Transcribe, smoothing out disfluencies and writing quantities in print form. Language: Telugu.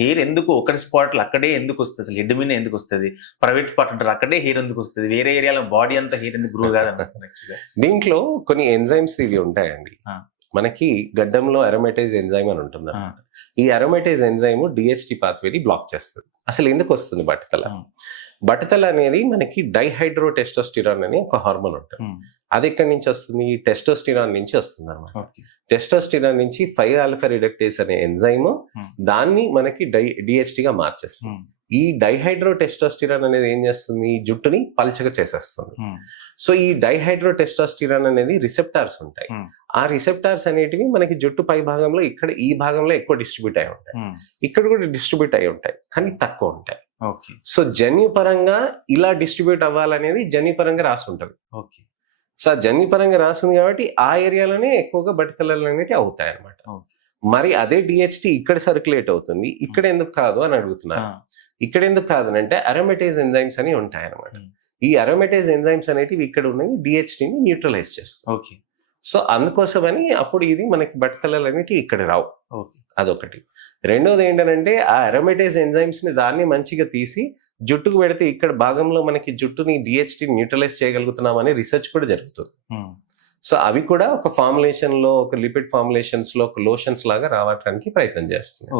హెయిర్ ఎందుకు ఒకటి స్పాట్లు అక్కడే ఎందుకు వస్తుంది, అసలు హెడ్ మీద ఎందుకు వస్తుంది, ప్రైవేట్ స్పాట్ అంటారు అక్కడే హెయిర్ ఎందుకు వస్తుంది, వేరే ఏరియాలో బాడీ అంతా హెయిర్ ఎందుకు గ్రో కాదు అనుకుంటున్నాను. దీంట్లో కొన్ని ఎంజైమ్స్ ఇవి ఉంటాయండి. మనకి గడ్డంలో అరోమేటేజ్ ఎంజైమ్ అని ఉంటుంది. ఈ అరోమేటేజ్ ఎంజైమ్ డిహెచ్టి పాత్వేని బ్లాక్ చేస్తుంది. అసలు ఎందుకు వస్తుంది బట్టతల? బట్టతల అనేది మనకి డైహైడ్రో టెస్టోస్టిరాన్ అని ఒక హార్మోన్ ఉంటుంది. అది ఎక్కడి నుంచి వస్తుంది? టెస్టోస్టిరాన్ నుంచి వస్తుంది అనమాట. టెస్టోస్టిరాన్ నుంచి 5-ఆల్ఫా రిడక్టేస్ అనే ఎంజైమ్ దాన్ని మనకి డిహెచ్టిగా మార్చేస్తుంది. ఈ డైహైడ్రో టెస్టోస్టిరాన్ అనేది ఏం చేస్తుంది? జుట్టుని పల్చగా చేసేస్తుంది. సో ఈ డైహైడ్రో టెస్టోస్టిరాన్ అనేది రిసెప్టార్స్ ఉంటాయి. ఆ రిసెప్టార్స్ అనేటివి మనకి జుట్టు పై భాగంలో ఇక్కడ ఈ భాగంలో ఎక్కువ డిస్ట్రిబ్యూట్ అయి ఉంటాయి, ఇక్కడ కూడా డిస్ట్రిబ్యూట్ అయి ఉంటాయి, కానీ తక్కువ ఉంటాయి. సో జన్యుపరంగా ఇలా డిస్ట్రిబ్యూట్ అవ్వాలనేది జన్యుపరంగా రాసి ఉంటుంది. సో ఆ జన్యుపరంగా రాసింది కాబట్టి ఆ ఏరియాలోనే ఎక్కువగా బట్టతలలు అనేవి అవుతాయి అనమాట. మరి అదే డిహెచ్టి ఇక్కడ సర్క్యులేట్ అవుతుంది, ఇక్కడ ఎందుకు కాదు అని అడుగుతున్నారు. ఇక్కడ ఎందుకు కాదు అంటే అరోమేటేజ్ ఎంజైమ్స్ అని ఉంటాయి అనమాట. ఈ అరోమేటేజ్ ఎంజైమ్స్ అనేటివి ఇక్కడ ఉన్నాయి, డిహెచ్టిని న్యూట్రలైజ్ చేస్తాయి. సో అందుకోసమని అప్పుడు ఇది మనకి బట్టతలలు అనేటివి ఇక్కడ రావు. అదొకటి. రెండోది ఏంటంటే ఆ అరోమేటేజ్ ఎంజైమ్స్ ని దాన్ని మంచిగా తీసి జుట్టుకు పెడితే ఇక్కడ భాగంలో మనకి జుట్టుని డిహెచ్టి న్యూట్రలైజ్ చేయగలుగుతున్నాం అనే రీసెర్చ్ కూడా జరుగుతుంది. సో అవి కూడా ఒక ఫార్ములేషన్ లో, ఒక లిపిడ్ ఫార్ములేషన్స్ లో, ఒక లోషన్స్ లాగా రావడానికి ప్రయత్నం చేస్తుంది.